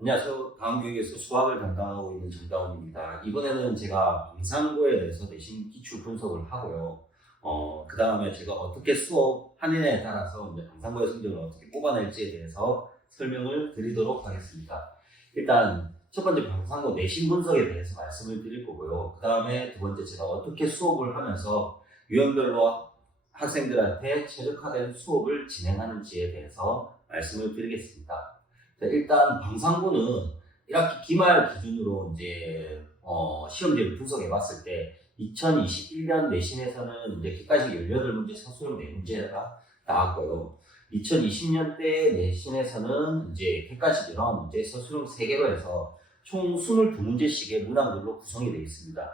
안녕하세요. 다음교육에서 수학을 담당하고 있는 정다운입니다. 이번에는 제가 방상고에 대해서 내신 기출 분석을 하고요. 그 다음에 제가 어떻게 수업하느냐에 따라서 이제 방상고의 성적을 어떻게 뽑아낼지에 대해서 설명을 드리도록 하겠습니다. 일단 첫 번째 방상고 내신 분석에 대해서 말씀을 드릴 거고요. 그 다음에 두 번째 제가 어떻게 수업을 하면서 유형별로 학생들한테 최적화된 수업을 진행하는지에 대해서 말씀을 드리겠습니다. 일단 방상고는 1학기 기말 기준으로 이제 시험지를 분석해 봤을 때 2021년 내신에서는 이제 객관식 18문제, 서술형 4문제가 나왔고요. 2020년대 내신에서는 이제 객관식 19문제, 서술형 3개로 해서 총 22문제씩의 문항들로 구성이 되어 있습니다.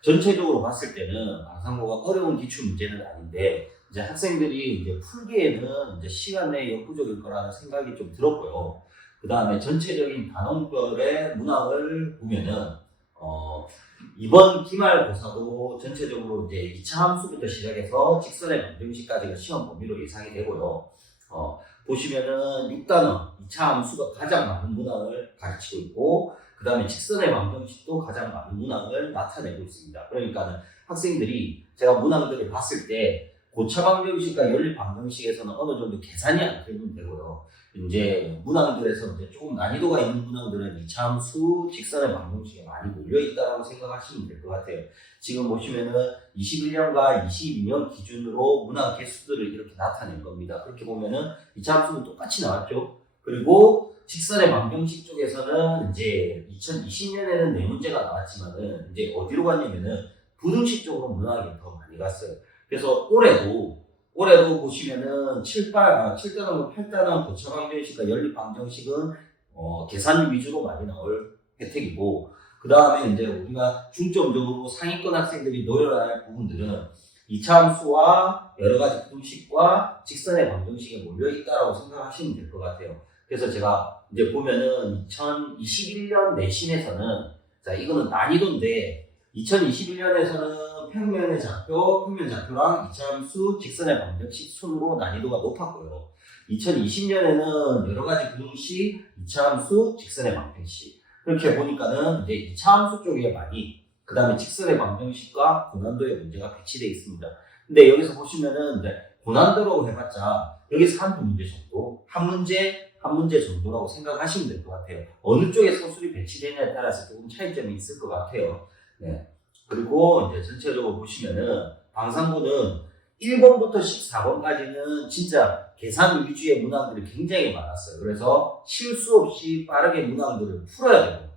전체적으로 봤을 때는 방상고가 어려운 기출 문제는 아닌데 이제 학생들이 이제 풀기에는 이제 시간 내에 역부족일 거라는 생각이 좀 들었고요. 그 다음에 전체적인 단원별의 문항을 보면은 이번 기말고사도 전체적으로 이제 2차 함수부터 시작해서 직선의 방정식까지가 시험 범위로 예상이 되고요. 보시면은 6단원 2차 함수가 가장 많은 문항을 가르치고 있고, 그 다음에 직선의 방정식도 가장 많은 문항을 나타내고 있습니다. 그러니까 학생들이 제가 문항들을 봤을 때 고차 방정식과 연립 방정식에서는 어느 정도 계산이 안 되면 되고요. 이제 문항들에서 이제 조금 난이도가 있는 문항들은 2차 함수, 직선의 방정식에 많이 몰려있다고 생각하시면 될 것 같아요. 지금 보시면은 21년과 22년 기준으로 문항 개수들을 이렇게 나타낼 겁니다. 그렇게 보면은 2차 함수는 똑같이 나왔죠. 그리고 직선의 방정식 쪽에서는 이제 2020년에는 4문제가 나왔지만은 이제 어디로 갔냐면은 부등식 쪽으로 문항이 더 많이 갔어요. 그래서 올해도 보시면은 7단원, 8단원 고차 방정식과 연립 방정식은 계산 위주로 많이 나올 혜택이고, 그 다음에 이제 우리가 중점적으로 상위권 학생들이 노려야 할 부분들은 2차 함수와 여러 가지 부등식과 직선의 방정식에 몰려 있다라고 생각하시면 될 것 같아요. 그래서 제가 이제 보면은 2021년 내신에서는, 자, 이거는 난이도인데 2021년에서는 평면 좌표랑 2차 함수, 직선의 방정식 순으로 난이도가 높았고요. 2020년에는 여러 가지 부등식, 2차 함수, 직선의 방정식. 그렇게 보니까는 이제 2차 함수 쪽에 많이, 그 다음에 직선의 방정식과 고난도의 문제가 배치되어 있습니다. 근데 여기서 보시면은 이제 고난도로 해봤자 여기서 한두 문제 정도, 한 문제 정도라고 생각하시면 될 것 같아요. 어느 쪽에 서술이 배치되냐에 따라서 조금 차이점이 있을 것 같아요. 네. 그리고 이제 전체적으로 보시면은 방상고는 1번부터 14번까지는 진짜 계산 위주의 문항들이 굉장히 많았어요. 그래서 실수 없이 빠르게 문항들을 풀어야 되고,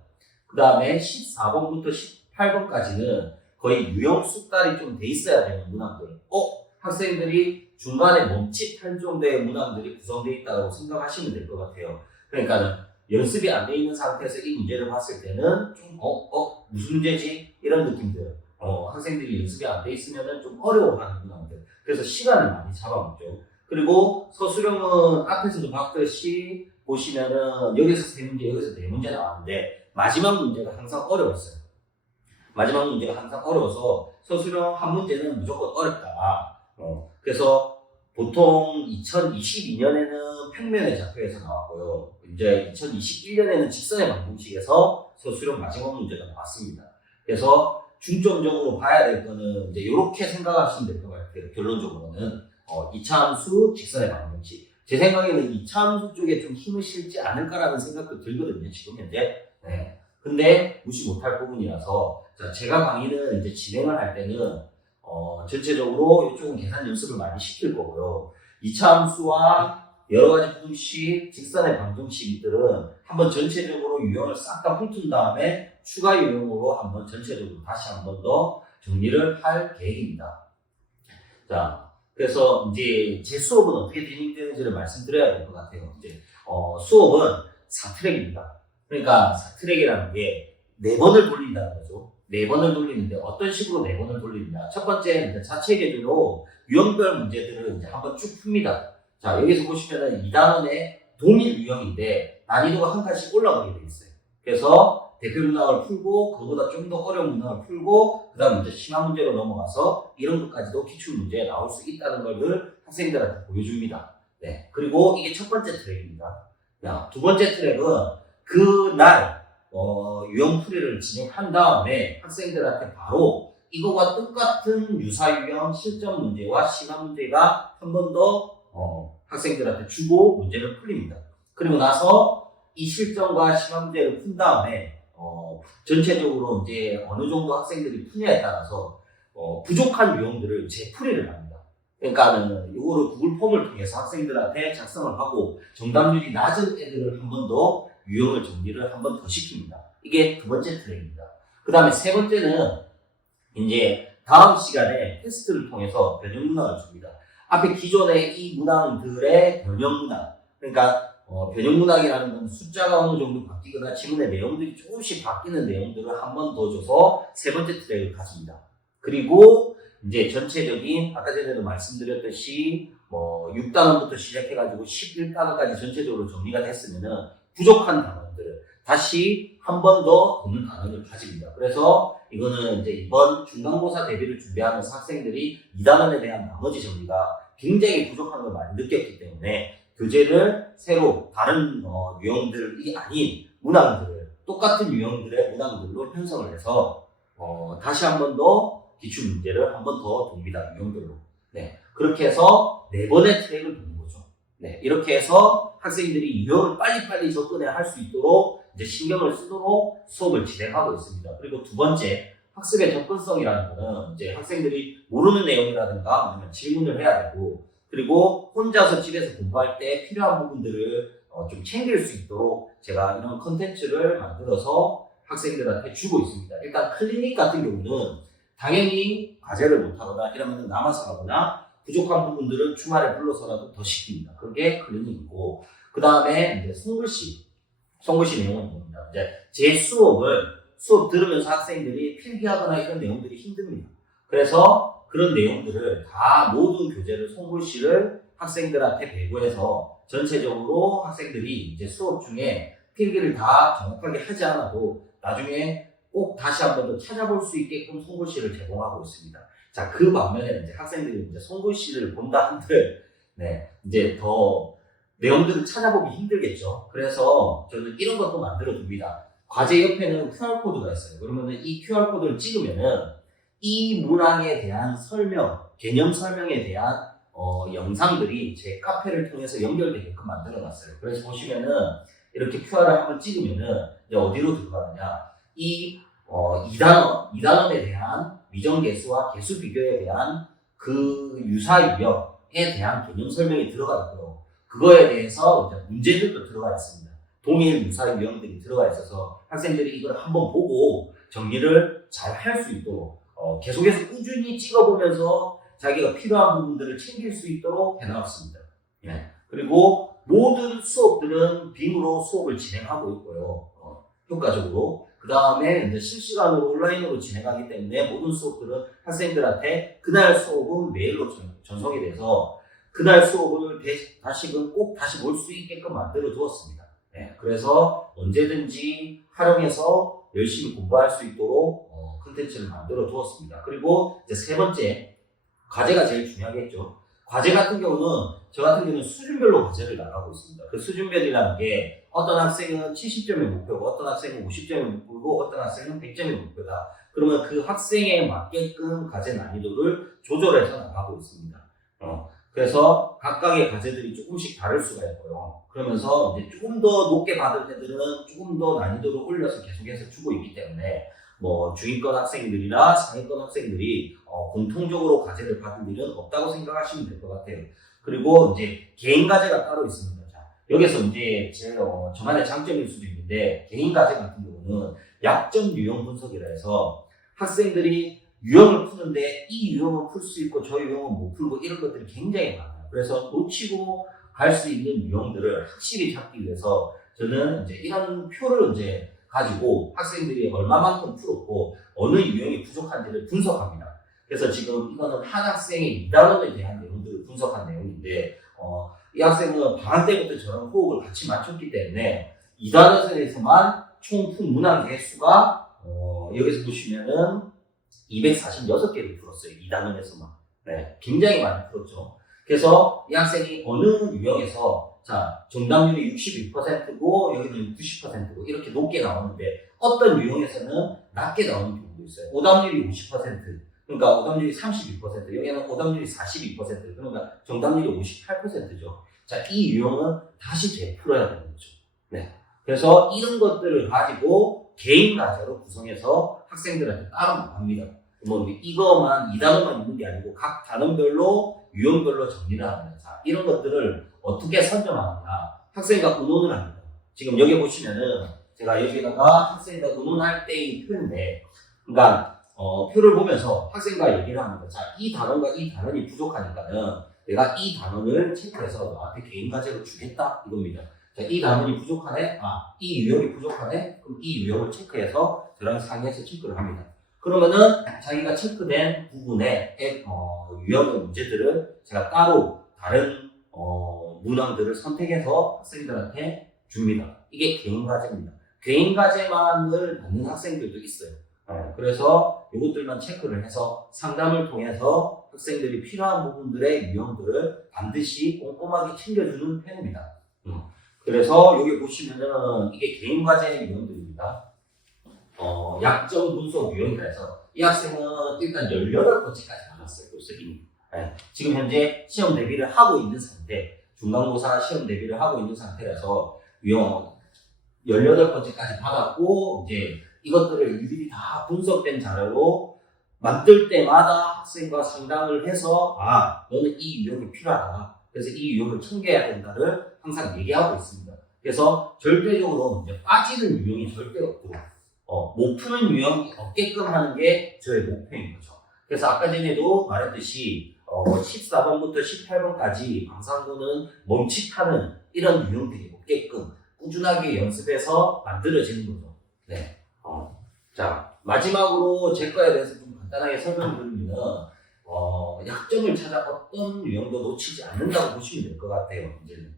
그 다음에 14번부터 18번까지는 거의 유형 숙달이 좀 돼 있어야 되는 문항들. 학생들이 중간에 멈칫할 정도의 문항들이 구성되어 있다고 생각하시면 될 것 같아요. 그러니까 연습이 안 돼 있는 상태에서 이 문제를 봤을 때는 좀 무슨 문제지? 이런 느낌 들어요. 학생들이 연습이 안 돼 있으면은 좀 어려워하는 문항들. 그래서 시간을 많이 잡아먹죠. 그리고 서술형은 앞에서도 봤듯이 보시면은 여기서 3문제, 여기서 4문제 나왔는데 마지막 문제가 항상 어려웠어요. 마지막 문제가 항상 어려워서 서술형 한 문제는 무조건 어렵다. 그래서 보통 2022년에는 평면의 좌표에서 나왔고요. 이제 2021년에는 직선의 방정식에서 서술형 마지막 문제가 나왔습니다. 그래서 중점적으로 봐야 될 거는 이제 이렇게 생각하시면 될 것 같아요. 결론적으로는 2차 함수, 직선의 방정식. 제 생각에는 2차 함수 쪽에 좀 힘을 실지 않을까라는 생각도 들거든요. 지금 현재. 네. 근데 무시 못할 부분이라서 제가 강의는 이제 진행을 할 때는 전체적으로 이쪽은 계산 연습을 많이 시킬 거고요. 2차 함수와 여러 가지 부등식, 직선의 방정식들은 한번 전체적으로 유형을 싹 다 훑은 다음에 추가 유형으로 한번 전체적으로 다시 한번 더 정리를 할 계획입니다. 자, 그래서 이제 제 수업은 어떻게 진행되는지를 말씀드려야 될 것 같아요. 이제 수업은 4트랙입니다. 그러니까 4트랙이라는 게 4번을 돌린다는 거죠. 4번을 돌리는데 어떤 식으로 4번을 돌리느냐. 첫 번째, 자체 계준으로 유형별 문제들을 이제 한번 쭉 풉니다. 자, 여기서 보시면은 2단원의 동일 유형인데 난이도가 한 칸씩 올라가게 되어 있어요. 그래서 대표 문항을 풀고, 그거보다 좀 더 어려운 문항을 풀고, 그 다음 이제 심화 문제로 넘어가서 이런 것까지도 기출 문제에 나올 수 있다는 것을 학생들한테 보여줍니다. 네. 그리고 이게 첫 번째 트랙입니다. 두 번째 트랙은 그날 유형 풀이를 진행한 다음에 학생들한테 바로 이거와 똑같은 유사 유형 실전 문제와 시간 문제가 한 번 더 학생들한테 주고 문제를 풀립니다. 그리고 나서 이 실전과 시간 문제를 푼 다음에 전체적으로 이제 어느 정도 학생들이 푸냐에 따라서 부족한 유형들을 재풀이를 합니다. 그러니까는 이거를 구글 폼을 통해서 학생들한테 작성을 하고 정답률이 낮은 애들을 한 번 더 유형을 정리를 한 번 더 시킵니다. 이게 두 번째 트랙입니다. 그 다음에 세 번째는 이제 다음 시간에 테스트를 통해서 변형 문항을 줍니다. 앞에 기존의 이 문항들의 변형 문항, 그러니까 변형 문항이라는 건 숫자가 어느 정도 바뀌거나 지문의 내용들이 조금씩 바뀌는 내용들을 한 번 더 줘서 세 번째 트랙을 가집니다. 그리고 이제 전체적인 아까 전에도 말씀드렸듯이 6단원부터 시작해가지고 11단원까지 전체적으로 정리가 됐으면은 부족한 단원들을 다시 한 번 더 보는 단원을 가집니다. 그래서 이거는 이제 이번 중간고사 대비를 준비하면서 학생들이 2단원에 대한 나머지 정리가 굉장히 부족한 걸 많이 느꼈기 때문에 교재를 새로 다른 유형들이 아닌 문항들을 똑같은 유형들의 문항들로 편성을 해서 다시 한 번 더 기출 문제를 한 번 더 돕니다. 유형별로. 네. 그렇게 해서 4번의 트랙을 도는 거죠. 네. 이렇게 해서 학생들이 유형을 빨리빨리 접근해 할 수 있도록 이제 신경을 쓰도록 수업을 진행하고 있습니다. 그리고 두 번째, 학습의 접근성이라는 거는 이제 학생들이 모르는 내용이라든가 아니면 질문을 해야 되고, 그리고 혼자서 집에서 공부할 때 필요한 부분들을 좀 챙길 수 있도록 제가 이런 컨텐츠를 만들어서 학생들한테 주고 있습니다. 일단 클리닉 같은 경우는 당연히 과제를 못하거나 이러면 남아서 하거나 부족한 부분들은 주말에 불러서라도 더 시킵니다. 그게 클리닉이고, 그 다음에 이제 송글씨 내용은 뭡니다. 이제 제 수업 들으면서 학생들이 필기하거나 이런 내용들이 힘듭니다. 그래서 그런 내용들을 다 모든 교재를 송글씨를 학생들한테 배부해서 전체적으로 학생들이 이제 수업 중에 필기를 다 정확하게 하지 않아도 나중에 꼭 다시 한 번 더 찾아볼 수 있게끔 송글씨를 제공하고 있습니다. 자, 그 반면에 이제 학생들이 이제 송글씨를 본다 한들, 네, 이제 더 내용들을 찾아보기 힘들겠죠. 그래서 저는 이런 것도 만들어 둡니다. 과제 옆에는 QR코드가 있어요. 그러면은 이 QR코드를 찍으면은 이 문항에 대한 개념 설명에 대한 영상들이 제 카페를 통해서 연결되게끔 만들어 놨어요. 그래서 보시면은 이렇게 QR을 한번 찍으면은 이제 어디로 들어가느냐. 이 2단원에 대한 미정계수와 계수 비교에 대한 그 유사 유형에 대한 개념 설명이 들어가 있고요. 그거에 대해서 이제 문제들도 들어가 있습니다. 동일 유사 유형들이 들어가 있어서 학생들이 이걸 한번 보고 정리를 잘 할 수 있도록 계속해서 꾸준히 찍어보면서 자기가 필요한 부분들을 챙길 수 있도록 해놨습니다. 네. 그리고 모든 수업들은 빔으로 수업을 진행하고 있고요. 효과적으로. 그 다음에 이제 실시간으로 온라인으로 진행하기 때문에 모든 수업들은 학생들한테 그날 수업은 메일로 전송이 돼서 그날 수업을 다시금 꼭 다시 볼 수 있게끔 만들어 두었습니다. 네. 그래서 언제든지 활용해서 열심히 공부할 수 있도록 콘텐츠를 만들어 두었습니다. 그리고 이제 세 번째, 과제가 제일 중요하겠죠. 과제 같은 경우는 저 같은 경우는 수준별로 과제를 나가고 있습니다. 그 수준별이라는 게 어떤 학생은 70점이 목표고 어떤 학생은 50점이 목표고 어떤 학생은 100점이 목표다. 그러면 그 학생에 맞게끔 과제 난이도를 조절해서 나가고 있습니다. 그래서 각각의 과제들이 조금씩 다를 수가 있고요. 그러면서 이제 조금 더 높게 받을 애들은 조금 더 난이도를 올려서 계속해서 주고 있기 때문에 중위권 학생들이나 상위권 학생들이 공통적으로 과제를 받을 일은 없다고 생각하시면 될 것 같아요. 그리고 이제 개인 과제가 따로 있습니다. 자, 여기서 이제 저만의 장점일 수도 있는데 개인 과제 같은 경우는 약점 유형 분석이라 해서 학생들이 유형을 푸는데 이 유형은 풀 수 있고 저 유형은 못 풀고 이런 것들이 굉장히 많아요. 그래서 놓치고 갈 수 있는 유형들을 확실히 찾기 위해서 저는 이제 이런 표를 이제 가지고 학생들이 얼마만큼 풀었고 어느 유형이 부족한지를 분석합니다. 그래서 지금 이거는 한 학생의 2단원에 대한 내용들을 분석한 내용인데 이 학생은 방학 때부터 저랑 호흡을 같이 맞췄기 때문에 2단원에서만 총 푼 문항 개수가 여기서 보시면은 246개를 풀었어요. 2단원에서만. 네, 굉장히 많이 풀었죠. 그래서 이 학생이 어느 유형에서 자, 정답률이 62%고 여기는 90%고 이렇게 높게 나오는데 어떤 유형에서는 낮게 나오는 경우도 있어요. 오답률이 50%, 그러니까 오답률이 32%, 여기는 오답률이 42%, 그러니까 정답률이 58%죠. 자, 이 유형은 다시 재풀어야 되는 거죠. 네. 그래서 이런 것들을 가지고 개인 과제로 구성해서 학생들한테 따로 합니다. 뭐 이거만 이 단어만 있는 게 아니고 각 단원별로 유형별로 정리를 합니다. 자, 이런 것들을 어떻게 선점하느냐? 학생과 의논을 합니다. 지금 여기 보시면은 제가 여기다가 학생과 의논할 때의 표인데, 그러니까 표를 보면서 학생과 얘기를 합니다. 자, 이 단원과 이 단원이 부족하니까는 내가 이 단원을 체크해서 너한테 개인 과제로 주겠다 이겁니다. 자, 이 단원이 부족하네? 이 유형이 부족하네? 그럼 이 유형을 체크해서 저랑 상의해서 체크를 합니다. 그러면은 자기가 체크된 부분의 유형의 문제들을 제가 따로 다른 문항들을 선택해서 학생들한테 줍니다. 이게 개인 과제입니다. 개인 과제만을 받는 학생들도 있어요. 그래서 이것들만 체크를 해서 상담을 통해서 학생들이 필요한 부분들의 유형들을 반드시 꼼꼼하게 챙겨주는 편입니다. 그래서 여기 보시면은 이게 개인 과제의 유형들입니다. 약점 분석 유형이라 해서 이 학생은 일단 18번째까지 나갔어요. 교수님. 지금 현재 시험 대비를 하고 있는 상태, 중간고사 시험 대비를 하고 있는 상태라서 유형 18번째까지 받았고, 이제 이것들을 일일이 다 분석된 자료로 만들 때마다 학생과 상담을 해서 너는 이 유형이 필요하다. 그래서 이 유형을 챙겨야 된다를 항상 얘기하고 있습니다. 그래서 절대적으로 이제 빠지는 유형이 절대 없고 못 푸는 유형이 없게끔 하는 게 저의 목표인 거죠. 그래서 아까 전에도 말했듯이 14번부터 18번까지 방상고는 멈칫하는 이런 유형들이 없게끔 꾸준하게 연습해서 만들어지는 거죠. 네. 자, 마지막으로 제 거에 대해서 좀 간단하게 설명드리면 약점을 찾아 어떤 유형도 놓치지 않는다고 보시면 될 것 같아요. 이제는.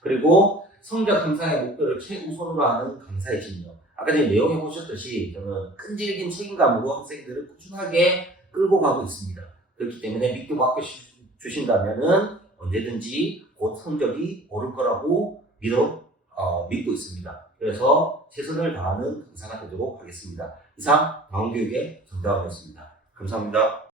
그리고 성적 향상의 목표를 최우선으로 하는 강사의 진영. 아까 전에 내용에 보셨듯이 저는 끈질긴 책임감으로 학생들을 꾸준하게 끌고 가고 있습니다. 그렇기 때문에 믿고 맡겨주신다면은 언제든지 곧 성적이 오를 거라고 믿고 있습니다. 그래서 최선을 다하는 강사가 되도록 하겠습니다. 이상 다운교육의 정다운이었습니다. 감사합니다.